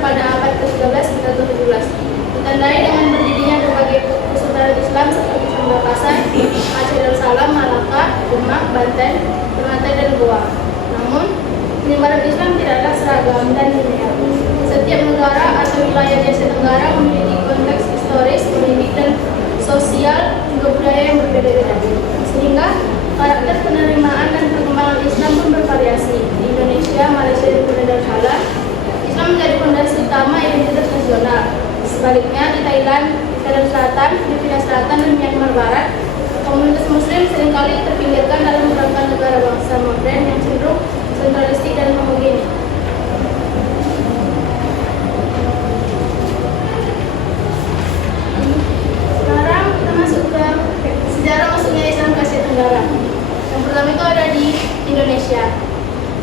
pada abad ke-13 hingga ke-17. Ditandai dengan berdirinya berbagai kesultanan Islam seperti Sunda Pasai, Aceh Darussalam, Malaka, Demak, Banten, Ternate, dan Goa. Namun, penyebaran Islam tidaklah seragam dan linear. Setiap negara atau wilayah di Asia Tenggara memiliki konteks historis, politik, dan sosial juga budaya yang berbeda-beda. Sehingga karakter penerimaan dan perkembangan Islam pun bervariasi. Di Indonesia, Malaysia, dan Brunei Darussalam, Islam menjadi fondasi utama identitas nasional. Sebaliknya, di Thailand, di Thailand Selatan, Filipina Selatan, dan Myanmar Barat, komunitas Muslim seringkali terpinggirkan dalam beberapa negara bangsa modern yang cenderung sentralistik dan homogen. Sekarang kita masuk ke sejarah masuknya Islam ke Asia Tenggara. Yang pertama itu ada di Indonesia.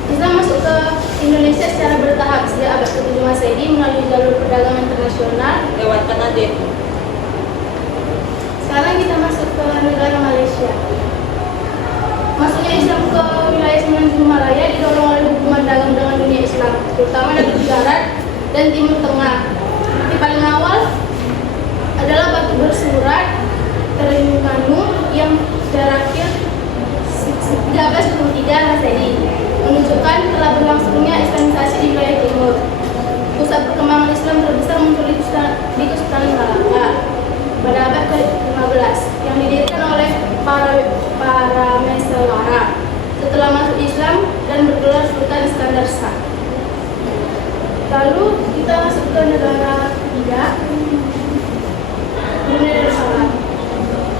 Islam masuk ke Indonesia secara bertahap sejak abad ke-7 Masehi melalui jalur perdagangan internasional lewat Kanada. Sekarang kita masuk ke negara Malaysia. Masuknya Islam ke wilayah Semenanjung Malaya didorong oleh hubungan dagang dengan dunia Islam, terutama dari Barat dan Timur Tengah. Di paling awal adalah batu bersurat Terengganu yang terakhir 1323 Masehi menunjukkan telah berlangsungnya Islamisasi di wilayah timur. Pusat perkembangan Islam terbesar muncul di Kesultanan Malaka pada abad ke-15 yang didirikan oleh para Mesewara setelah masuk Islam dan bergelar Sultan Iskandar Shah. Lalu kita masuk ke negara ketiga, Brunei Darussalam.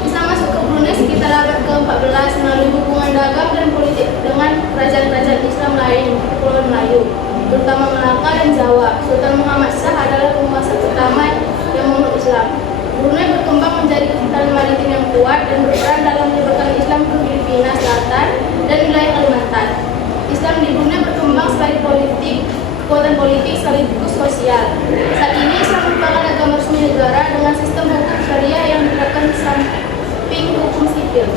Islam masuk ke Brunei sekitar abad ke-14 melalui hubungan dagang dan politik dengan kerajaan-kerajaan Islam lain di Pulau Melayu, terutama Melaka dan Jawa. Sultan Muhammad Shah adalah penguasa pertama yang memeluk Islam. Brunei berkembang menjadi kesultanan maritim yang kuat dan berperan dalam menyebarkan Islam ke Filipina Selatan dan wilayah Kalimantan. Islam di Brunei berkembang sebagai kekuatan politik sekaligus sosial. Saat ini Islam merupakan agama resmi negara dengan sistem hukum syariah yang diterapkan samping hukum sipil.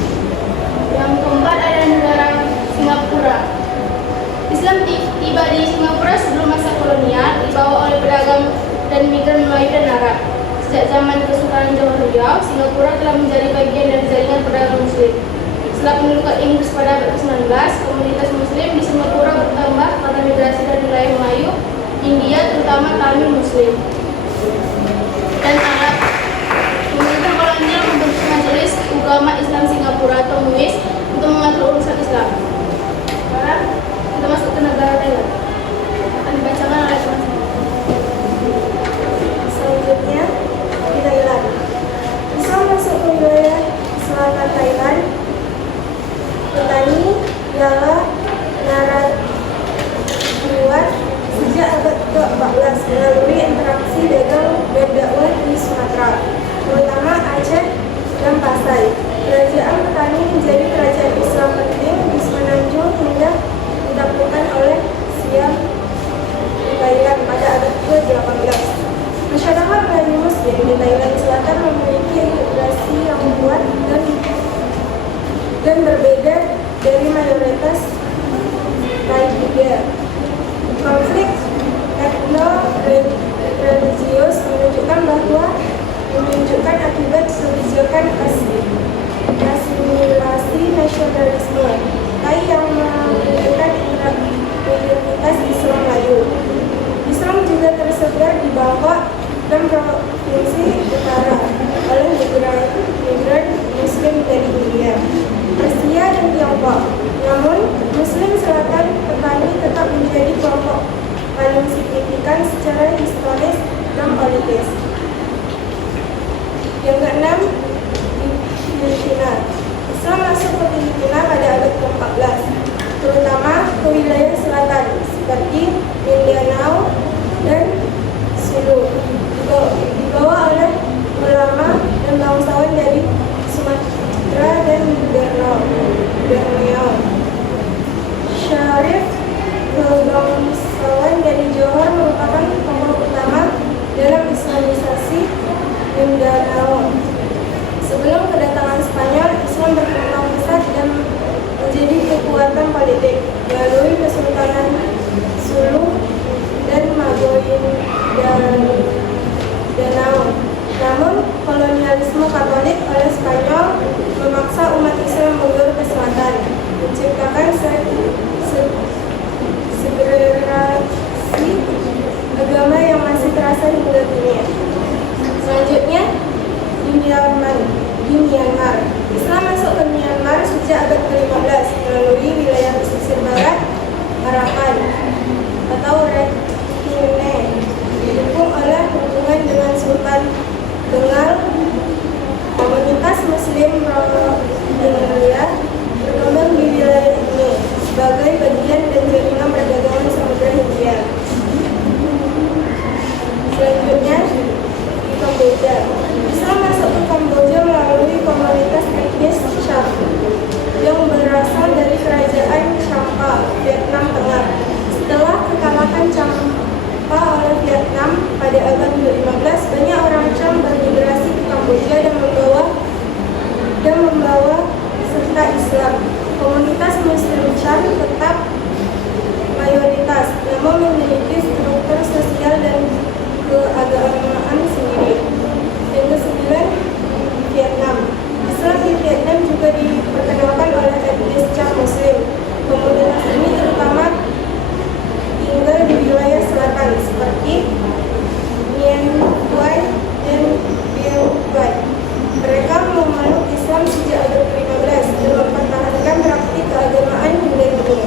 Yang keempat ada negara Singapura. Islam tiba di Singapura sebelum masa kolonial, dibawa oleh pedagang dan migran Melayu dan Arab. Sejak zaman Kesultanan Johor Riau, Singapura telah menjadi bagian dari jaringan pedagang Muslim. Setelah pendudukan Inggris pada abad ke-19, komunitas Muslim di Singapura bertambah karena migrasi dari wilayah Melayu, India, terutama Tamil Muslim, dan Arab. Pemerintah kolonial membentuk Majelis Ulama Islam Singapura atau MUIS untuk mengatur urusan Islam. Sekarang kita masuk ke negara Thailand. Akan dibacakan oleh teman-teman. Selanjutnya di Thailand. Islam masuk ke wilayah selatan Thailand. Petani ialah Narathiwat sejak abad ke-14 melalui interaksi dagang dan dakwah di Sumatera, terutama Aceh dan Pasai. Kerajaan petani menjadi kerajaan Islam penting di Semenanjung hingga ditaklukkan oleh Siam di Thailand pada abad ke-18. Masyarakat Melayu Muslim di Thailand Selatan memiliki integrasi yang kuat dan berbeda dari mayoritas lainnya. Konflik etno-religius menunjukkan akibat kebijakan asimilasi nasionalisme Thai yang menunjukkan identitas Islam Melayu. Islam juga tersebar di Bangkok dan provinsi utara oleh migran Muslim dari India, Persia, dan Tiongkok. Namun, Muslim Selatan petani tetap menjadi kelompok paling signifikan secara historis dan politis. Yang keenam, Filipina. Islam masuk ke Filipina pada abad ke-14, terutama ke wilayah selatan seperti Mindanao dan Sulu, dibawa oleh ulama dan bangsawan dari Sumatera dan Borneo. Syarif bangsawan dari Johor merupakan tokoh utama dalam Islamisasi Danau. Namun, kolonialisme Katolik oleh Spanyol memaksa umat Islam mundur ke selatan, menciptakan segregasi agama yang masih terasa hingga kini. Selanjutnya, di Myanmar. Islam masuk ke Myanmar sejak abad ke-15 melalui wilayah pesisir barat Arakan atau Rakhine, didukung oleh hubungan dengan Sultan Bengal. Komunitas Muslim Rohingya berkembang di wilayah ini sebagai bagian dan jaringan perdagangan Samudra Hindia. Selanjutnya, di Kamboja. Islam masuk ke Kamboja melalui komunitas etnis Cham yang berasal dari kerajaan Champa, Vietnam Tengah. Setelah kekalahan Champa oleh Vietnam pada abad ke-15, banyak orang Cham bermigrasi ke Kamboja dan membawa serta Islam. Komunitas Muslim Cham tetap mayoritas, namun memiliki struktur sosial dan keagamaan sendiri. Yang ke-9, Vietnam. Islam di Vietnam juga diperkenalkan oleh etnis Cham Muslim. Komunitas ini terutama tinggal di wilayah selatan seperti Nguyen Huai dan Bien Huai. Mereka memeluk Islam sejak abad ke-15 dan mempertahankan praktik keagamaan hingga kini.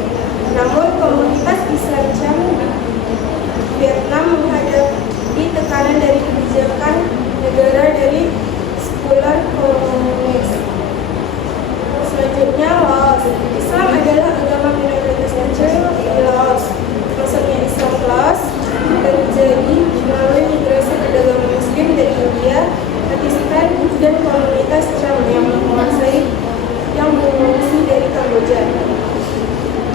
Namun komunitas Islam Cham Vietnam menghadapi tekanan dari kebijakan negara dari sekular komunis. Selanjutnya, Laos. Islam adalah agama minoritas kecil di Laos. Masuknya Islam ke Laos terjadi melalui migrasi perdagangan Muslim dari India, Pakistan, dan komunitas Cham yang mengungsi dari Kamboja.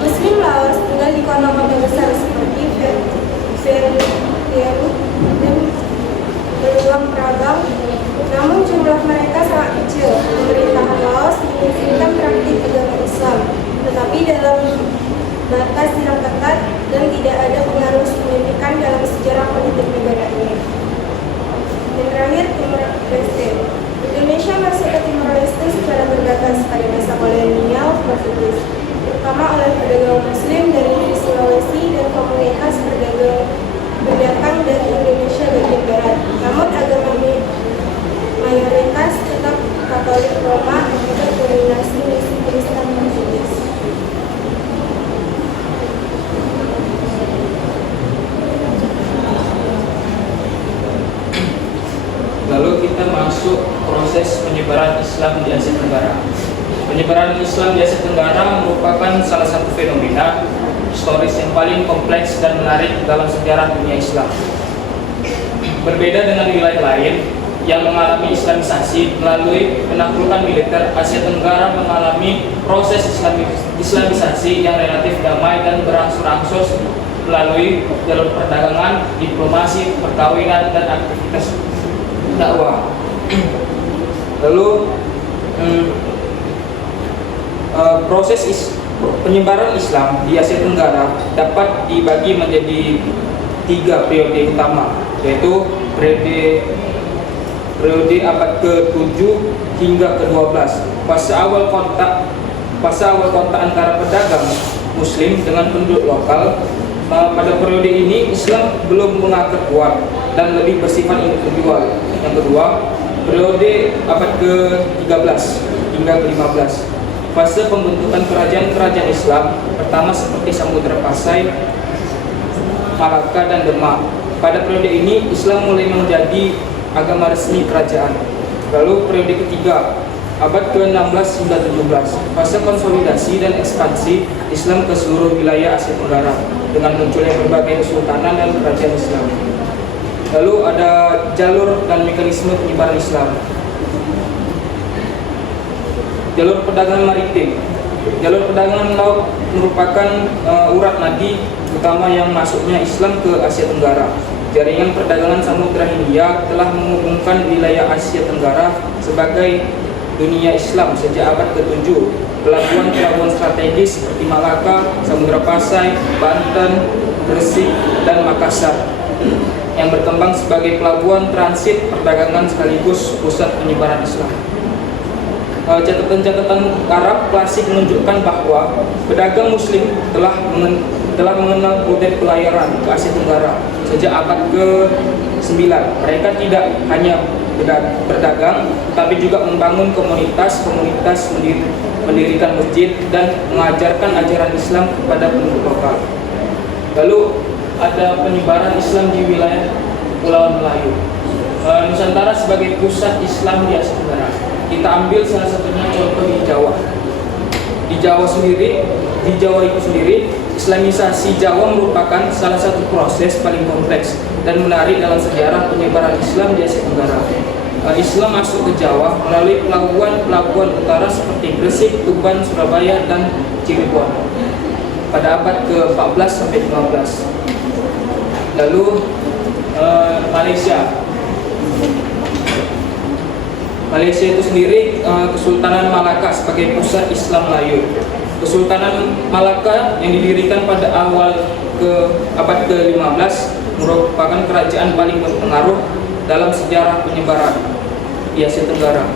Muslim Laos tinggal di kota-kota besar seperti Vientiane dan Luang Prabang, namun jumlah mereka sangat kecil. Pemerintahan Laos mengizinkan praktik agama Islam, tetapi dalam batas yang ketat dan tidak ada pengaruh signifikan dalam sejarah politik negara ini. Dan terakhir, Timor Leste. Indonesia masuk ke Timor Leste secara terbatas pada masa kolonial Portugis, terutama oleh pedagang Muslim dari Sulawesi dan komunitas pedagang pendatang dari Indonesia bagian barat. Namun agama mayoritas tetap Katolik Roma akibat dominasi misi Kristen Portugis. Lalu kita masuk proses penyebaran Islam di Asia Tenggara. Penyebaran Islam di Asia Tenggara merupakan salah satu fenomena historis yang paling kompleks dan menarik dalam sejarah dunia Islam. Berbeda dengan wilayah lain yang mengalami Islamisasi melalui penaklukan militer, Asia Tenggara mengalami proses Islamisasi yang relatif damai dan berangsur-angsur melalui jalur perdagangan, diplomasi, perkawinan, dan aktivitas dakwah. Lalu proses penyebaran Islam di Asia Tenggara dapat dibagi menjadi 3 periode utama, yaitu periode abad ke-7 hingga ke-12. Fase awal kontak antara pedagang Muslim dengan penduduk lokal. Pada periode ini Islam belum mengakar kuat dan lebih bersifat individual. Yang kedua, periode abad ke-13 hingga ke-15. Fase pembentukan kerajaan-kerajaan Islam pertama seperti Samudra Pasai, Malaka, dan Demak. Pada periode ini Islam mulai menjadi agama resmi kerajaan. Lalu periode ketiga, abad ke-16 hingga 17, fase konsolidasi dan ekspansi Islam ke seluruh wilayah Asia Tenggara dengan munculnya berbagai kesultanan dan kerajaan Islam. Lalu ada jalur dan mekanisme penyebaran Islam. Jalur perdagangan maritim. Jalur perdagangan laut merupakan urat nadi utama yang masuknya Islam ke Asia Tenggara. Jaringan perdagangan Samudra Hindia telah menghubungkan wilayah Asia Tenggara sebagai dunia Islam sejak abad ke-7. Pelabuhan-pelabuhan strategis seperti Malaka, Samudra Pasai, Banten, Gresik, dan Makassar. yang berkembang sebagai pelabuhan transit perdagangan sekaligus pusat penyebaran Islam. Catatan-catatan Arab klasik menunjukkan bahwa pedagang Muslim telah mengenal kode pelayaran ke Asia Tenggara sejak abad ke-9. Mereka tidak hanya berdagang, tapi juga membangun komunitas-komunitas, mendirikan masjid, dan mengajarkan ajaran Islam kepada penduduk lokal. Lalu ada penyebaran Islam di wilayah Kepulauan Melayu. Nusantara sebagai pusat Islam di Asia Tenggara. Kita ambil salah satunya contoh di Jawa. Di Jawa itu sendiri, Islamisasi Jawa merupakan salah satu proses paling kompleks dan menarik dalam sejarah penyebaran Islam di Asia Tenggara. Islam masuk ke Jawa melalui pelabuhan utara seperti Gresik, Tuban, Surabaya, dan Cirebon pada abad ke-14 sampai 15. Lalu Malaysia itu sendiri, Kesultanan Malaka sebagai pusat Islam Melayu. Kesultanan Malaka yang didirikan pada awal abad ke-15 merupakan kerajaan paling berpengaruh dalam sejarah penyebaran di Asia Tenggara.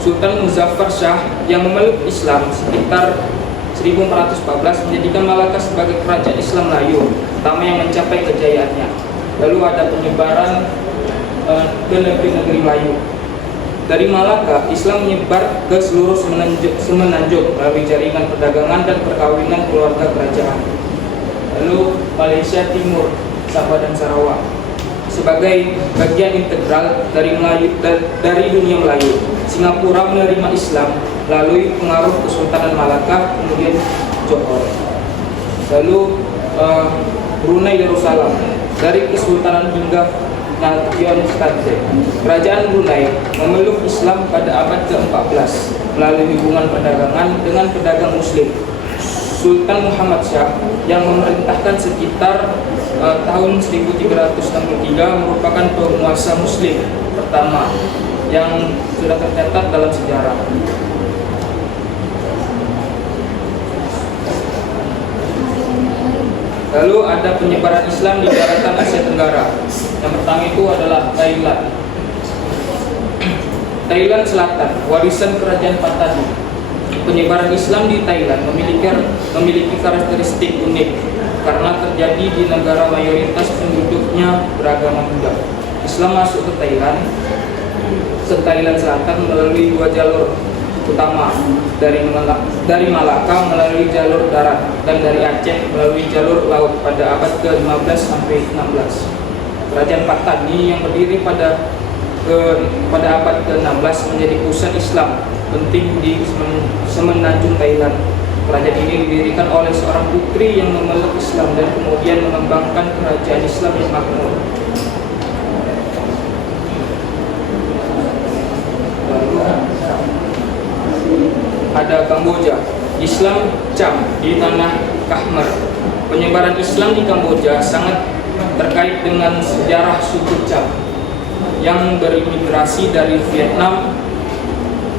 Sultan Muzaffar Shah yang memeluk Islam sekitar 1414 menjadikan Malaka sebagai kerajaan Islam Melayu pertama yang mencapai kejayaannya. Lalu ada penyebaran ke negeri-negeri Melayu. Dari Malaka, Islam menyebar ke seluruh semenanjung melalui jaringan perdagangan dan perkawinan keluarga kerajaan. Lalu Malaysia Timur, Sabah dan Sarawak sebagai bagian integral dari dunia Melayu. Singapura menerima Islam melalui pengaruh Kesultanan Malaka, kemudian Johor. Lalu Brunei Darussalam, dari Kesultanan hingga Nation State. Kerajaan Brunei memeluk Islam pada abad ke-14 melalui hubungan perdagangan dengan pedagang Muslim. Sultan Muhammad Shah yang memerintahkan sekitar tahun 1363 merupakan penguasa Muslim pertama yang sudah tercatat dalam sejarah. Lalu ada penyebaran Islam di daratan Asia Tenggara. Yang pertama itu adalah Thailand. Thailand Selatan, warisan kerajaan Pattani. Penyebaran Islam di Thailand memiliki karakteristik unik karena terjadi di negara mayoritas penduduknya beragama Buddha. Islam masuk ke Thailand Selatan melalui dua jalur utama, dari Malaka melalui jalur darat dan dari Aceh melalui jalur laut pada abad ke-15 sampai 16. Kerajaan Pattani yang berdiri pada abad ke-16 menjadi pusat Islam penting di semenanjung Thailand. Kerajaan ini didirikan oleh seorang putri yang memeluk Islam dan kemudian mengembangkan kerajaan Islam yang makmur. Ada Kamboja, Islam Cham di tanah Khmer. Penyebaran Islam di Kamboja sangat terkait dengan sejarah suku Cham yang berimigrasi dari Vietnam.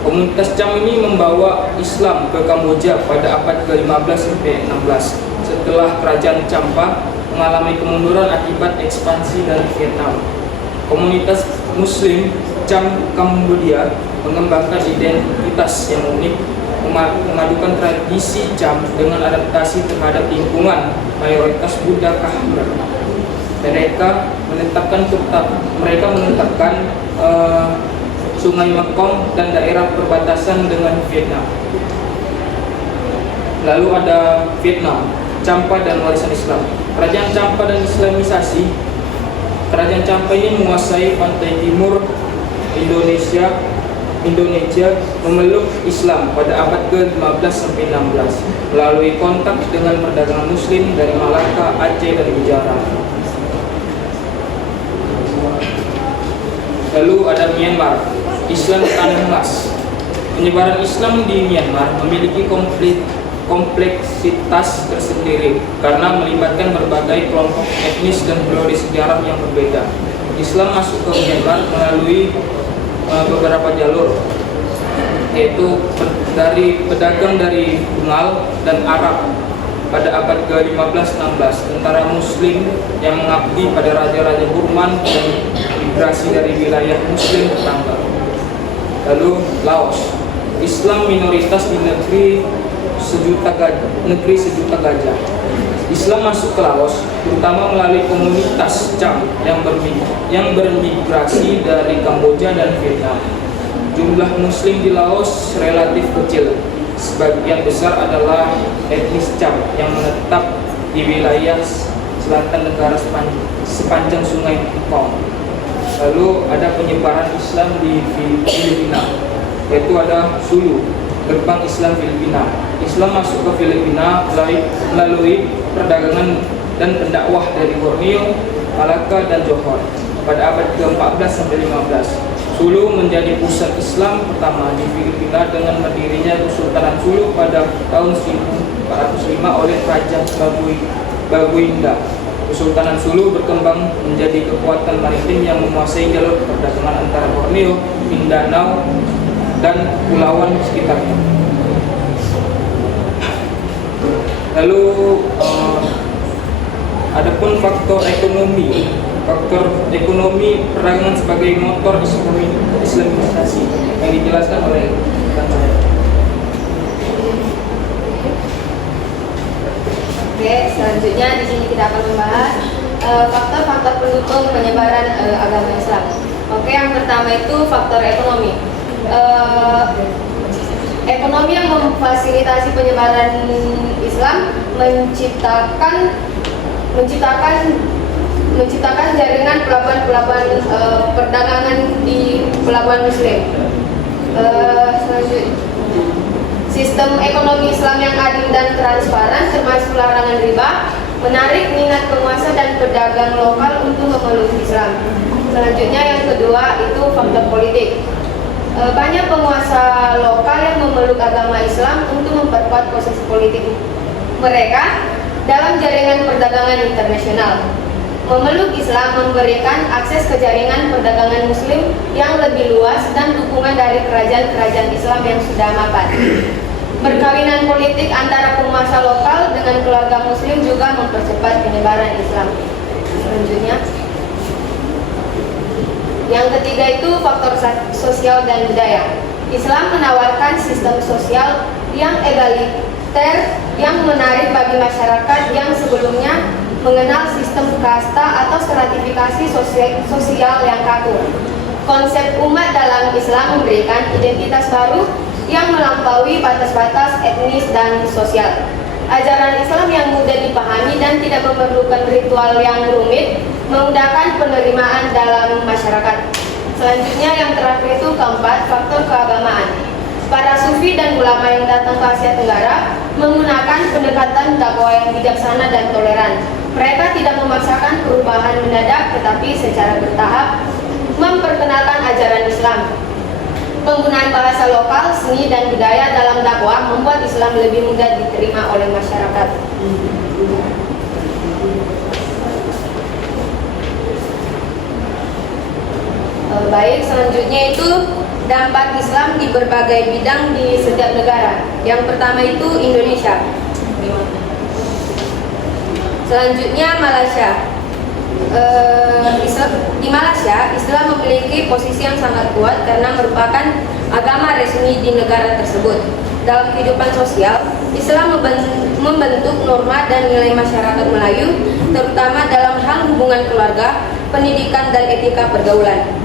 Komunitas Cham ini membawa Islam ke Kamboja pada abad ke-15 sampai 16 setelah kerajaan Champa mengalami kemunduran akibat ekspansi dari Vietnam. Komunitas Muslim Cham Kambodia mengembangkan identitas yang unik, memadukan tradisi Cham dengan adaptasi terhadap lingkungan mayoritas Buddha Khmer. Mereka menetapkan Sungai Mekong dan daerah perbatasan dengan Vietnam. Lalu ada Vietnam, Champa dan warisan Islam. Kerajaan Champa dan Islamisasi. Kerajaan Champa ini menguasai pantai timur Indonesia memeluk Islam pada abad ke-15 sampai 16 melalui kontak dengan perdagangan Muslim dari Malaka, Aceh dan Gujarat. Lalu ada Myanmar, Islam Tanah Emas. Penyebaran Islam di Myanmar memiliki kompleksitas tersendiri karena melibatkan berbagai kelompok etnis dan periode sejarah yang berbeda. Islam masuk ke Myanmar melalui beberapa jalur, yaitu dari pedagang dari Bengal dan Arab pada abad ke-15-16, tentara Muslim yang mengabdi pada Raja-Raja Burman dan migrasi dari wilayah Muslim tetangga. Lalu Laos, Islam minoritas di negeri sejuta gajah. Islam masuk ke Laos terutama melalui komunitas Cham yang bermigrasi dari Kamboja dan Vietnam. Jumlah Muslim di Laos relatif kecil. Sebagian besar adalah etnis Cham yang menetap di wilayah selatan negara sepanjang sungai Mekong. Lalu ada penyebaran Islam di Filipina, yaitu ada Sulu, gerbang Islam Filipina. Islam masuk ke Filipina melalui perdagangan dan pendakwah dari Borneo, Malaka, dan Johor pada abad ke-14 sampai 15. Sulu menjadi pusat Islam pertama di Filipina dengan berdirinya Kesultanan Sulu pada tahun 1405 oleh Raja Baguinda. Kesultanan Sulu berkembang menjadi kekuatan maritim yang menguasai jalur perdagangan antara Borneo, Mindanao, dan pulauan sekitarnya. Lalu adapun faktor ekonomi perdagangan sebagai motor Islamisasi yang dijelaskan oleh rekan saya. Oke, selanjutnya di sini kita akan membahas faktor-faktor pendukung penyebaran agama Islam. Oke, yang pertama itu faktor ekonomi. Ekonomi yang memfasilitasi penyebaran Islam menciptakan jaringan pelabuhan-pelabuhan perdagangan di pelabuhan Muslim. Selanjutnya, sistem ekonomi Islam yang adil dan transparan termasuk larangan riba menarik minat penguasa dan pedagang lokal untuk memeluk Islam. Selanjutnya yang kedua itu faktor politik. Banyak penguasa lokal yang memeluk agama Islam untuk memperkuat posisi politik mereka dalam jaringan perdagangan internasional. Memeluk Islam memberikan akses ke jaringan perdagangan Muslim yang lebih luas dan dukungan dari kerajaan-kerajaan Islam yang sudah mapan. Perkawinan politik antara penguasa lokal dengan keluarga Muslim juga mempercepat penyebaran Islam. Selanjutnya, yang ketiga itu faktor sosial dan budaya. Islam menawarkan sistem sosial yang egaliter yang menarik bagi masyarakat yang sebelumnya mengenal sistem kasta atau stratifikasi sosial yang kaku. Konsep umat dalam Islam memberikan identitas baru yang melampaui batas-batas etnis dan sosial. Ajaran Islam yang mudah dipahami dan tidak memerlukan ritual yang rumit memudahkan penerimaan dalam masyarakat. Selanjutnya yang terakhir itu keempat, faktor keagamaan. Para sufi dan ulama yang datang ke Asia Tenggara menggunakan pendekatan dakwah yang bijaksana dan toleran. Mereka tidak memaksakan perubahan mendadak, tetapi secara bertahap memperkenalkan ajaran Islam. Penggunaan bahasa lokal, seni, dan budaya dalam dakwah membuat Islam lebih mudah diterima oleh masyarakat. Baik, selanjutnya itu dampak Islam di berbagai bidang di setiap negara. Yang pertama itu Indonesia. Selanjutnya Malaysia. Di Malaysia, Islam memiliki posisi yang sangat kuat karena merupakan agama resmi di negara tersebut. Dalam kehidupan sosial, Islam membentuk norma dan nilai masyarakat Melayu, terutama dalam hal hubungan keluarga, pendidikan, dan etika pergaulan.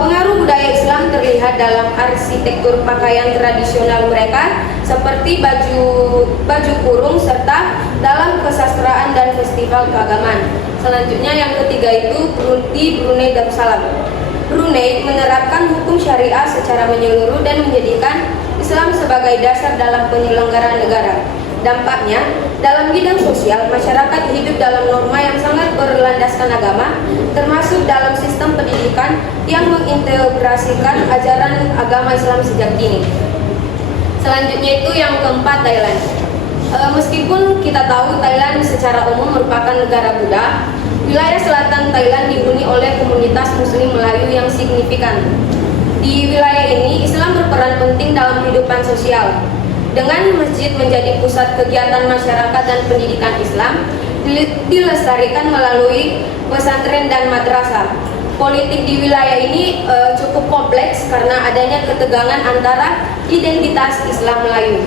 Pengaruh budaya Islam terlihat dalam arsitektur pakaian tradisional mereka seperti baju kurung serta dalam kesastraan dan festival keagamaan. Selanjutnya yang ketiga itu Brunei Darussalam. Brunei menerapkan hukum syariah secara menyeluruh dan menjadikan Islam sebagai dasar dalam penyelenggaraan negara. Dampaknya, dalam bidang sosial, masyarakat hidup dalam norma yang sangat berlandaskan agama, termasuk dalam sistem pendidikan yang mengintegrasikan ajaran agama Islam sejak dini. Selanjutnya itu yang keempat, Thailand. Meskipun kita tahu Thailand secara umum merupakan negara Buddha, wilayah selatan Thailand dihuni oleh komunitas Muslim Melayu yang signifikan. Di wilayah ini, Islam berperan penting dalam kehidupan sosial. Dengan masjid menjadi pusat kegiatan masyarakat dan pendidikan Islam, dilestarikan melalui pesantren dan madrasah. Politik di wilayah ini cukup kompleks karena adanya ketegangan antara identitas Islam Melayu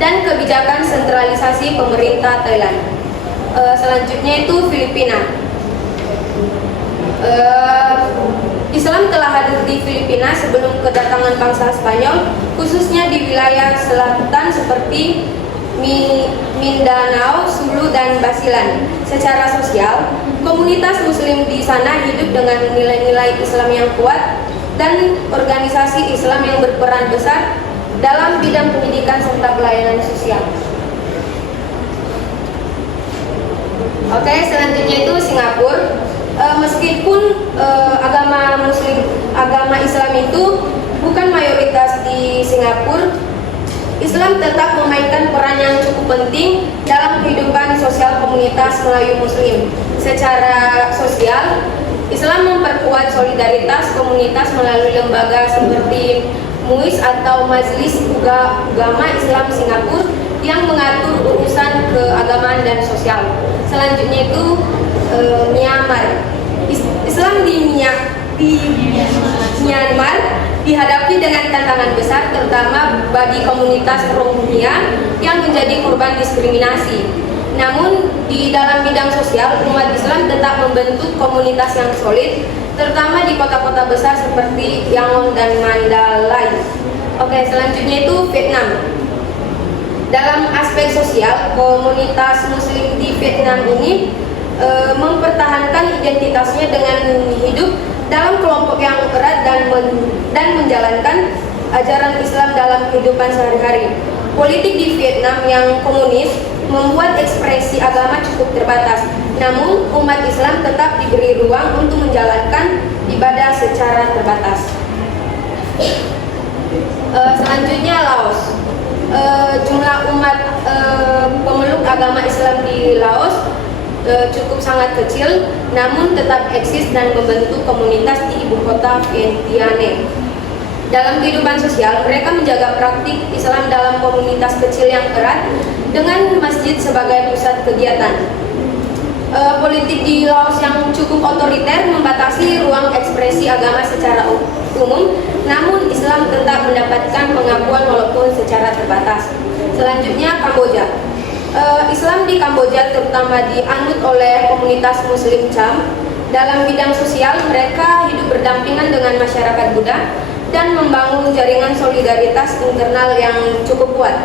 dan kebijakan sentralisasi pemerintah Thailand. Selanjutnya itu Filipina. Islam telah hadir di Filipina sebelum kedatangan bangsa Spanyol, khususnya di wilayah selatan seperti Mindanao, Sulu, dan Basilan. Secara sosial, komunitas Muslim di sana hidup dengan nilai-nilai Islam yang kuat dan organisasi Islam yang berperan besar dalam bidang pendidikan serta pelayanan sosial. Oke, selanjutnya itu Singapura. Meskipun agama Islam itu bukan mayoritas di Singapura, Islam tetap memainkan peran yang cukup penting dalam kehidupan sosial komunitas Melayu Muslim. Secara sosial, Islam memperkuat solidaritas komunitas melalui lembaga seperti MUIS atau Majelis Agama Islam Singapura yang mengatur urusan keagamaan dan sosial. Selanjutnya itu Myanmar. Islam di Myanmar dihadapi dengan tantangan besar, terutama bagi komunitas Rohingya yang menjadi korban diskriminasi. Namun di dalam bidang sosial, umat Islam tetap membentuk komunitas yang solid, terutama di kota-kota besar seperti Yangon dan Mandalay. Oke, selanjutnya itu Vietnam. Dalam aspek sosial, komunitas Muslim di Vietnam ini mempertahankan identitasnya dengan hidup dalam kelompok yang erat dan menjalankan ajaran Islam dalam kehidupan sehari-hari. Politik di Vietnam yang komunis membuat ekspresi agama cukup terbatas, namun umat Islam tetap diberi ruang untuk menjalankan ibadah secara terbatas. Selanjutnya Laos. Jumlah umat pemeluk agama Islam di Laos cukup sangat kecil, namun tetap eksis dan membentuk komunitas di ibu kota Vientiane. Dalam kehidupan sosial, mereka menjaga praktik Islam dalam komunitas kecil yang erat dengan masjid sebagai pusat kegiatan. Politik di Laos yang cukup otoriter membatasi ruang ekspresi agama secara umum, namun Islam tetap mendapatkan pengakuan walaupun secara terbatas. Selanjutnya Kamboja. Islam di Kamboja terutama dianut oleh komunitas Muslim Cham. Dalam bidang sosial, mereka hidup berdampingan dengan masyarakat Buddha dan membangun jaringan solidaritas internal yang cukup kuat.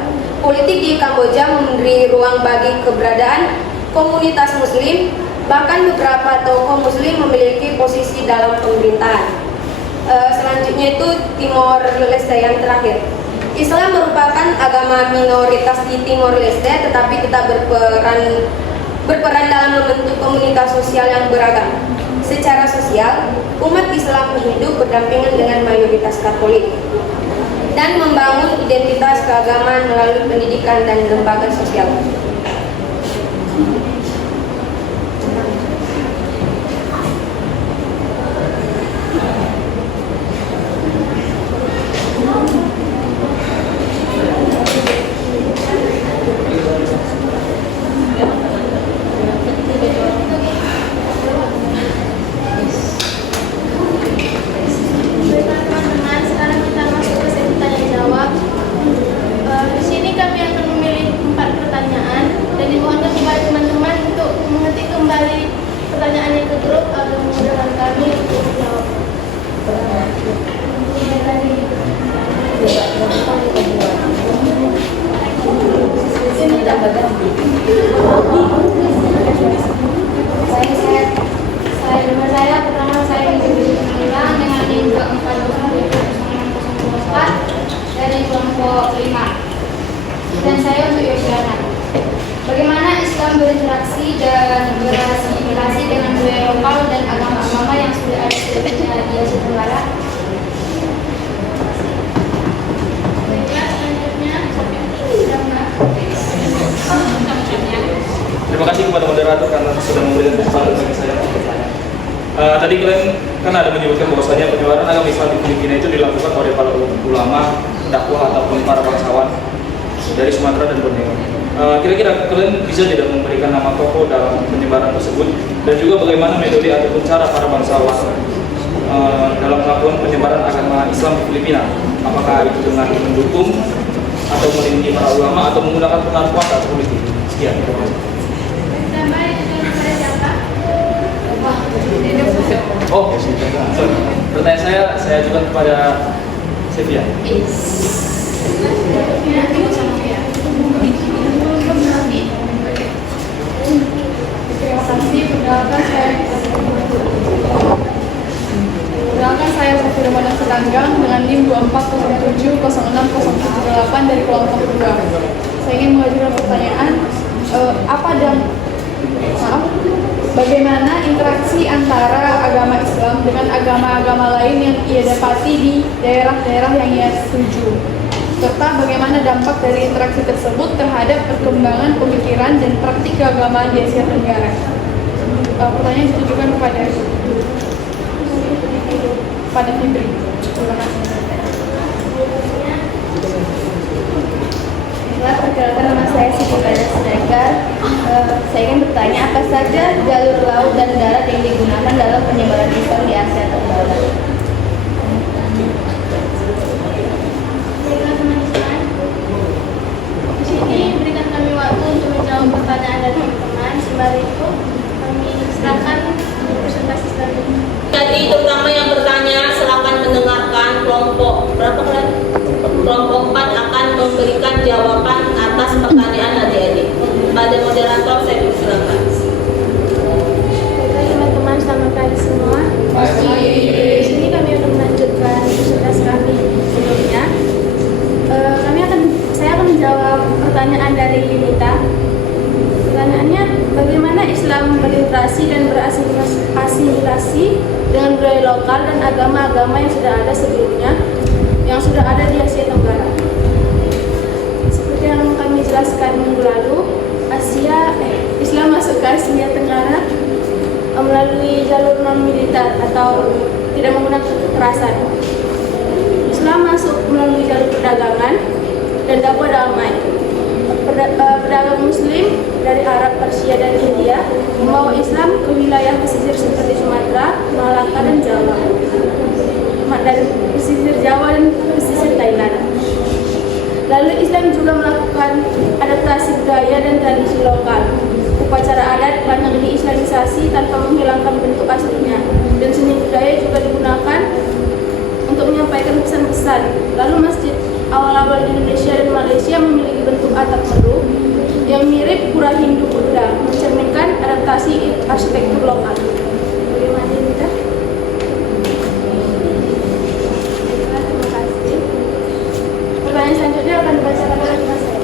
Politik di Kamboja memberi ruang bagi keberadaan komunitas Muslim, bahkan beberapa tokoh Muslim memiliki posisi dalam pemerintahan. Selanjutnya itu Timor Leste yang terakhir. Islam merupakan agama minoritas di Timor Leste, tetapi tetap berperan dalam membentuk komunitas sosial yang beragam. Secara sosial, umat Islam hidup berdampingan dengan mayoritas Katolik dan membangun identitas keagamaan melalui pendidikan dan lembaga sosial. Dan saya untuk Yosiana. Bagaimana Islam berinteraksi dan berasimilasi dengan budaya lokal dan agama-agama yang sudah ada sebelumnya di Asia Tenggara? Terima kasih kepada moderator karena sudah memberikan kesempatan bagi saya untuk bertanya. Tadi kalian kan ada menyebutkan bahwasanya penyebaran agama Islam di Filipina itu dilakukan oleh para ulama, dakwah ataupun para bangsawan. dari Sumatera dan Borneo. Kira-kira kalian bisa tidak memberikan nama tokoh dalam penyebaran tersebut, dan juga bagaimana metode ataupun cara para bangsawan dalam melakukan penyebaran agama Islam di Filipina? Apakah itu dengan mendukung atau melindungi para ulama atau menggunakan pengaruh kuasa atau politik? Sekian. Oh, sorry. Pertanyaan saya ajukan kepada Sevia. Terima kasih. Perkenalkan saya Sofia Ramadan Setanggang dengan NIM 24070608 dari kelompok 2. Saya ingin mengajukan pertanyaan, bagaimana interaksi antara agama Islam dengan agama-agama lain yang ia dapati di daerah-daerah yang ia tuju, serta bagaimana dampak dari interaksi tersebut terhadap perkembangan pemikiran dan praktik keagamaan di Asia Tenggara. Pertanyaan ditujukan kepada Fitri. Terima kasih. Perkenalkan, nama saya Siti Pada Sedekar. Saya ingin bertanya, apa saja jalur laut dan darat yang digunakan dalam penyebaran Islam di Asia Tenggara? Baiklah teman-teman, di sini berikan kami waktu untuk menjawab pertanyaan dari teman-teman. Sembari itu kami silakan presentasi selanjutnya. Jadi terutama yang bertanya silakan mendengarkan. Kelompok berapa kalian? Kelompok 4 akan memberikan jawaban atas pertanyaan adik-adik. Pada moderator saya persilakan. Baiklah teman-teman, selamat pagi semua. Di sini kami akan melanjutkan presentasi kami sebelumnya. Saya akan menjawab pertanyaan dari Nita. Pertanyaannya, bagaimana Islam berinteraksi dan berasimilasi dengan budaya lokal dan agama-agama yang sudah ada sebelumnya, yang sudah ada di Asia Tenggara. Seperti yang kami jelaskan minggu lalu, Islam masuk ke Asia Tenggara melalui jalur non-militer atau tidak menggunakan kekerasan. Islam masuk melalui jalur perdagangan dan dakwah damai. Pedagang Muslim dari Arab, Persia, dan India membawa Islam ke wilayah pesisir seperti Sumatera, Malaka, dan Jawa. Dari pesisir Jawa dan pesisir Thailand. Lalu Islam juga melakukan adaptasi budaya dan tradisi lokal. Upacara adat banyak diislamisasi tanpa menghilangkan bentuk aslinya, dan seni budaya juga digunakan untuk menyampaikan pesan-pesan. Lalu masjid awal-awal di Indonesia dan Malaysia memiliki bentuk atap meru yang mirip pura Hindu Buddha, mencerminkan adaptasi arsitektur lokal. Bagaimana kita? Terima kasih. Pertanyaan selanjutnya akan dibacakan oleh Mas Saya.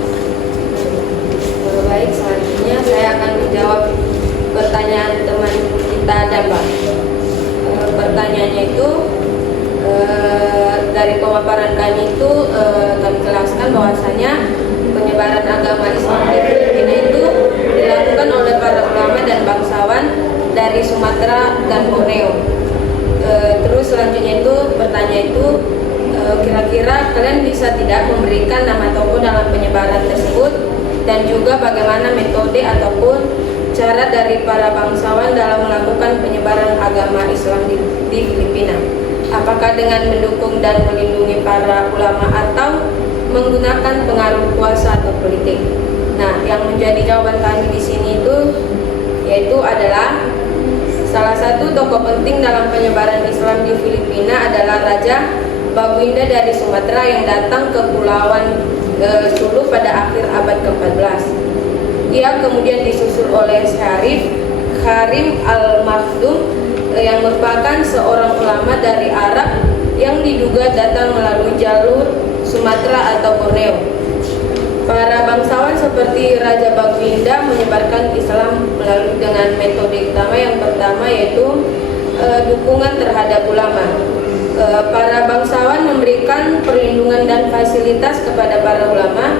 Baik, selanjutnya saya akan menjawab pertanyaan teman kita Damba. Pertanyaannya itu dari pemaparan kami itu kami jelaskan bahwasanya penyebaran agama Islam di Filipina itu dilakukan oleh para ulama dan bangsawan dari Sumatera dan Borneo. Terus selanjutnya itu pertanyaan itu kira-kira kalian bisa tidak memberikan nama tokoh dalam penyebaran tersebut, dan juga bagaimana metode ataupun cara dari para bangsawan dalam melakukan penyebaran agama Islam di Filipina. Apakah dengan mendukung dan melindungi para ulama atau menggunakan pengaruh kuasa atau politik? Nah, yang menjadi jawaban kami di sini itu yaitu adalah salah satu tokoh penting dalam penyebaran Islam di Filipina adalah Raja Baguinda dari Sumatera yang datang ke Pulauan Sulu pada akhir abad ke-14. Dia kemudian disusul oleh Syarif Karim Al-Makhdum yang merupakan seorang ulama dari Arab yang diduga datang melalui jalur Sumatera atau Borneo. Para bangsawan seperti Raja Baguinda menyebarkan Islam melalui dengan metode utama yang pertama yaitu dukungan terhadap ulama. Para bangsawan memberikan perlindungan dan fasilitas kepada para ulama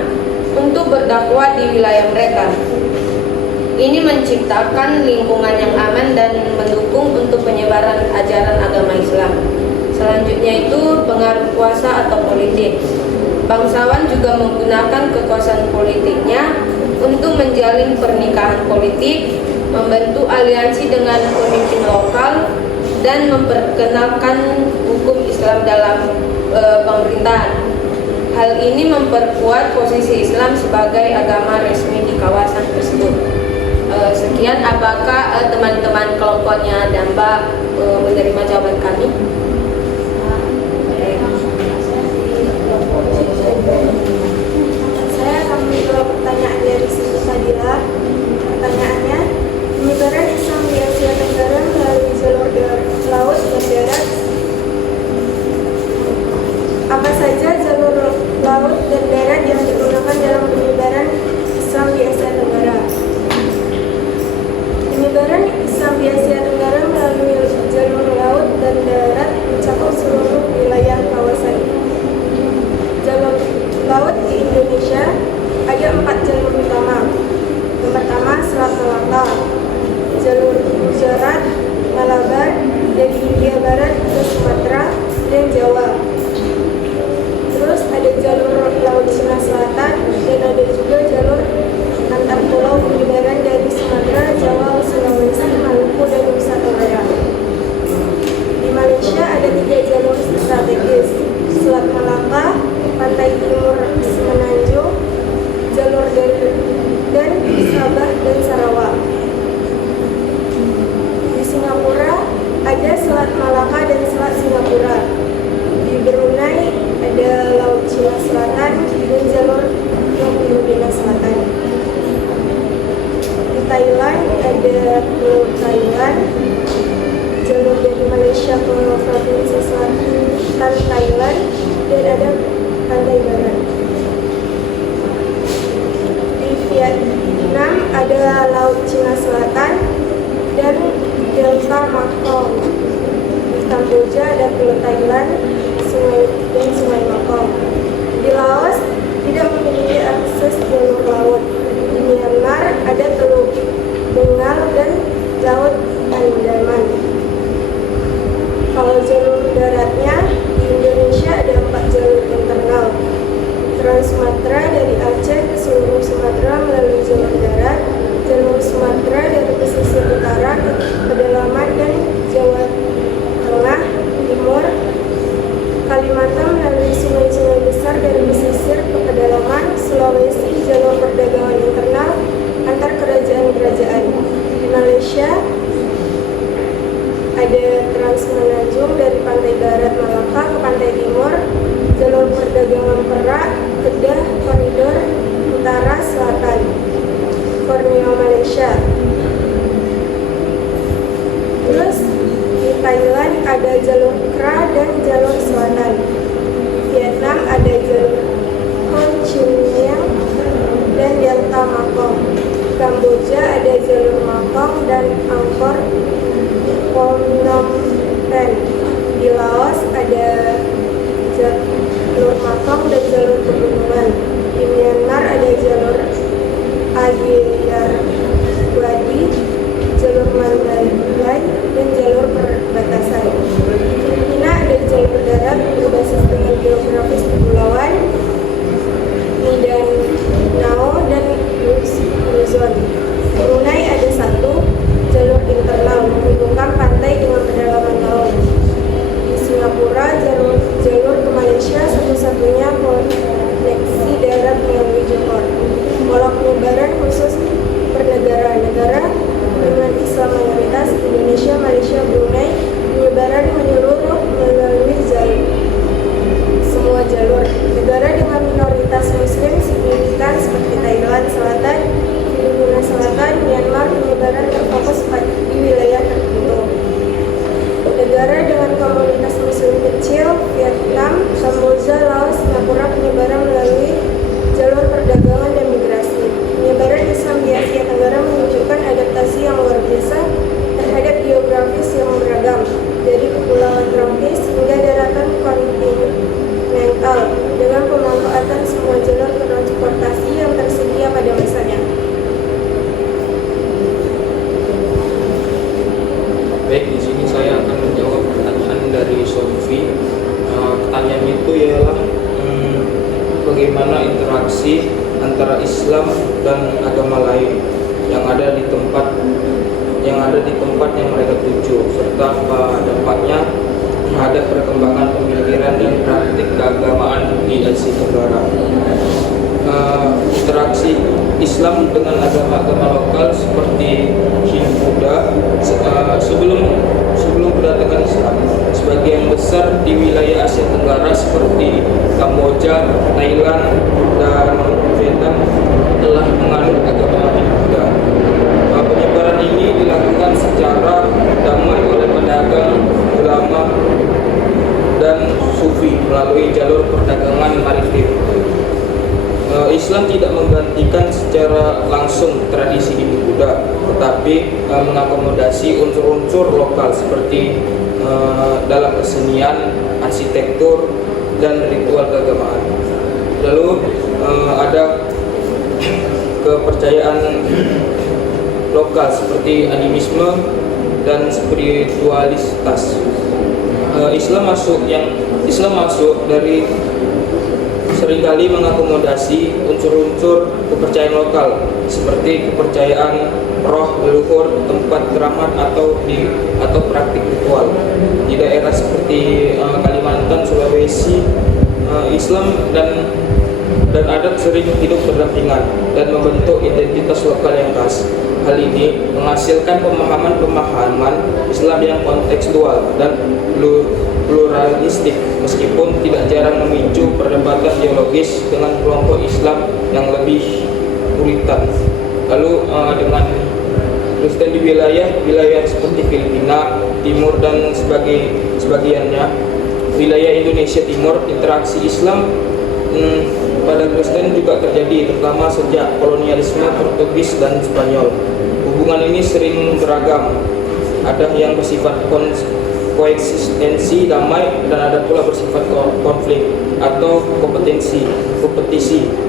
untuk berdakwah di wilayah mereka. Ini menciptakan lingkungan yang aman dan mendukung untuk penyebaran ajaran agama Islam. Selanjutnya itu pengaruh kuasa atau politik. Bangsawan juga menggunakan kekuasaan politiknya untuk menjalin pernikahan politik, membentuk aliansi dengan pemimpin lokal, dan memperkenalkan hukum Islam dalam pemerintahan. Hal ini memperkuat posisi Islam sebagai agama resmi di kawasan tersebut. Sekian, apakah teman-teman kelompoknya Damba menerima jawaban kami? Saya akan menjawab pertanyaan dari Siti Fadila. Pertanyaannya, penyebaran Islam di Asia Tenggara melalui jalur laut dan darat. Apa saja jalur laut dan darat yang digunakan dalam penyebaran Islam di Asia Tenggara? Penyebaran Islam di Asia Tenggara melalui jalur laut dan darat mencakup seluruh wilayah kawasan. Jalur laut di Indonesia ada 4 jalur utama. Yang pertama, Selat Malaka, jalur Gujarat, Malabar, dari India Barat ke Sumatera dan Jawa. Terus ada jalur Laut Cina Selatan dan ada juga jalur antar pulau penyebaran dari Sumatera, Jawa, Sulawesi, Maluku, dan Nusa Tenggara. Di Malaysia ada 3 jalur strategis: Selat Malaka, Pantai Timur Semenanjung, jalur dari dan Sabah dan Sarawak. Di Singapura ada Selat Malaka dan Selat Singapura. Di Brunei ada Laut Cina Selatan dan jalur Filipina Selatan. Di Thailand ada Pulau Thailand, jalur dari Malaysia ke provinsi selatan Thailand, dan ada Pantai Barat. Di Vietnam ada Laut Cina Selatan dan Delta Mekong. Di Kamboja ada Pulau Thailand dan Sungai Mekong. Di Laos tidak memiliki akses jalur laut. Di Myanmar ada Teluk Bengal dan Laut Andaman. Kalau jalur daratnya, di Indonesia ada 4 jalur internal. Trans Sumatera dari Aceh ke seluruh Sumatera melalui jalur darat, jalur Sumatera dari pesisir utara ke pedalaman dan Jawa Tengah, Timur, Kalimantan melalui sungai-sungai besar dari pesisir ke pedalaman, Sulawesi jalur perdagangan internal antar kerajaan-kerajaan. Di Malaysia ada Trans Semenanjung dari pantai barat Malaka ke pantai timur, jalur perdagangan Perak, Kedah, koridor utara selatan, Borneo Malaysia. Terus di Thailand ada jalur Kra dan jalur selatan. Vietnam ada jalur Ho Chi Minh dan Delta Mekong. Kamboja ada jalur Mekong dan Angkor Phnom Penh. Di Laos ada jalur Mekong dan jalur pegunungan. Di Myanmar ada jalur Ayeyarwady, jalur Mandalay, dan jalur perbatasan. Di Filipina ada jalur darat berbasis dengan geografis kepulauan Mindanao dan Luzon. Brunei ada 1 jalur internal menghubungkan pantai dengan pedalaman laut. Di Singapura jalur ke Malaysia satu-satunya koneksi darat melalui Johor. Pola penyebaran khusus per negara dengan Islam mayoritas Indonesia, Malaysia, Brunei, penyebaran menyeluruh melalui semua jalur. Negara dengan minoritas Muslim signifikan seperti Thailand Selatan, Filipina Selatan, Myanmar, penyebaran terfokus di wilayah tertentu. Negara dengan komunitas Muslim kecil, Vietnam, Kamboja, Laos, Singapura, penyebaran melalui jalur perdagangan dan migrasi. Penyebaran Islam di Asia Tenggara menunjukkan adaptasi yang luar biasa terhadap geografis yang beragam, dari kepulauan tropis hingga daratan kontinental, dengan pemanfaatan semua jalur transportasi yang tersedia pada masanya. Baik, di sini saya akan menjawab pertanyaan dari Sofi. Pertanyaan itu ialah bagaimana interaksi antara Islam dan agama lain yang ada di tempat yang mereka tuju, serta apa dampaknya terhadap perkembangan pemikiran dan praktik keagamaan di Asia Tenggara. Interaksi Islam dengan agama-agama lokal seperti Hindu-Buddha sebelum kedatangan Islam, sebagian besar di wilayah Asia Tenggara seperti Kamboja, Thailand, dan Vietnam telah menganut agama Hindu-Buddha. Penyebaran ini dilakukan secara damai oleh pedagang, ulama, dan sufi melalui jalur perdagangan maritim. Islam tidak menggantikan secara langsung tradisi Hindu-Buddha, tetapi mengakomodasi unsur-unsur lokal seperti dalam kesenian, arsitektur, dan ritual keagamaan. Lalu ada kepercayaan lokal seperti animisme dan spiritualitas. Islam masuk dari seringkali mengakomodasi unsur-unsur kepercayaan lokal seperti kepercayaan roh leluhur, tempat keramat atau praktik ritual. Di daerah seperti Kalimantan, Sulawesi, Islam dan adat sering hidup berdampingan dan membentuk identitas lokal yang khas. Hal ini menghasilkan pemahaman Islam yang kontekstual dan pluralistik, meskipun tidak jarang memicu perdebatan teologis dengan kelompok Islam yang lebih puritan. Lalu dengan Kristen di wilayah seperti Filipina, Timur dan sebagiannya wilayah Indonesia Timur, interaksi Islam pada Kristen juga terjadi, terutama sejak kolonialisme Portugis dan Spanyol. Hubungan ini sering beragam, ada yang bersifat koeksistensi damai dan ada pula bersifat konflik atau kompetisi,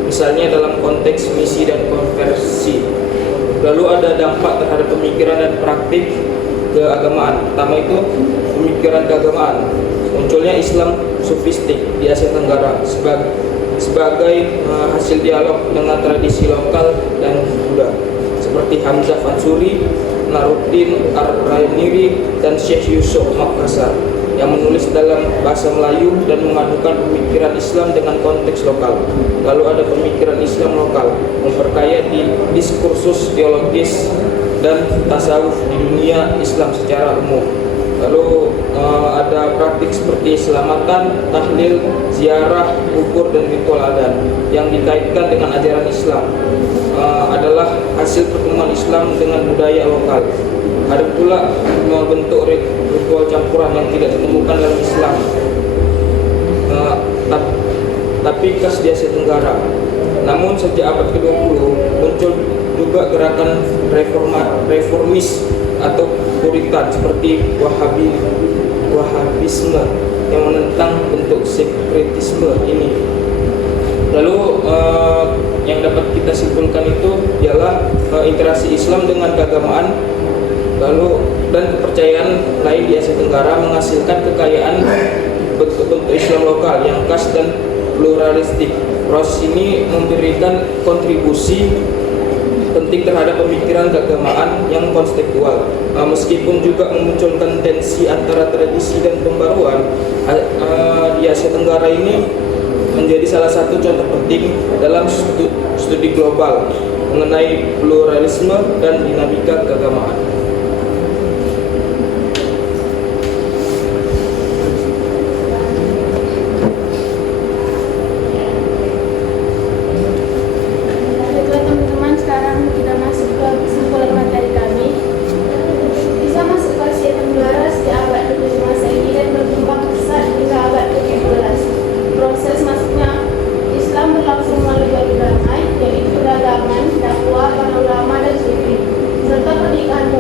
misalnya dalam konteks misi dan konversi. Lalu ada dampak terhadap pemikiran dan praktik keagamaan. Pertama itu pemikiran keagamaan. Munculnya Islam sufistik di Asia Tenggara sebagai hasil dialog dengan tradisi lokal dan Buddha, seperti Hamzah Fansuri, Naruddin Ar-Rainiri, dan Syekh Yusuf Makassar yang menulis dalam bahasa Melayu dan memadukan pemikiran Islam dengan konteks lokal. Lalu ada pemikiran Islam lokal memperkaya di diskursus teologis dan tasawuf di dunia Islam secara umum. Lalu ada praktik seperti selamatan, tahlil, ziarah, kubur, dan ritual adat yang dikaitkan dengan ajaran Islam. Adalah hasil pertemuan Islam dengan budaya lokal. Ada pula bentuk ritual campuran yang tidak ditemukan dalam Islam, tapi khas di Asia Tenggara. Namun sejak abad ke-20 muncul juga gerakan reformis atau puritan seperti Wahabisme yang menentang bentuk sekretisme ini. Lalu yang dapat kita simpulkan itu ialah interaksi Islam dengan keagamaan dan kepercayaan lain di Asia Tenggara menghasilkan kekayaan bentuk-bentuk Islam lokal yang khas dan pluralistik. Proses ini memberikan kontribusi penting terhadap pemikiran keagamaan yang konseptual, meskipun juga memunculkan tensi antara tradisi dan pembaruan. Di Asia Tenggara ini menjadi salah satu contoh penting dalam studi global mengenai pluralisme dan dinamika keagamaan. Baiklah teman-teman, sekarang kita masuk ke kesimpulan materi kami. Bisa masuk ke Asia Tenggara sejak abad ke-7 Masehi dan berkembang pesat hingga abad ke-17. Proses masuknya Islam berlangsung melalui jalur damai, yaitu perdagangan, dakwah, para ulama dan sufi, serta pernikahan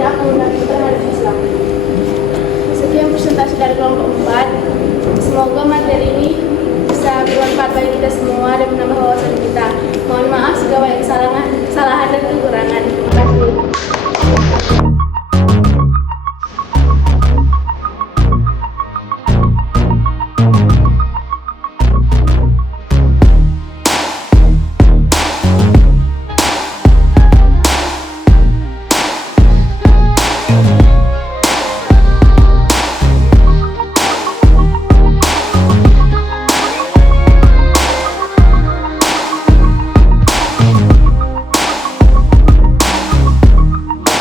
tidak akan munafik terhadap Islam. Sekian presentasi dari kelompok 4. Semoga materi ini bisa bermanfaat bagi kita semua dan menambah wawasan kita. Mohon maaf segala kesalahan dan kekurangan.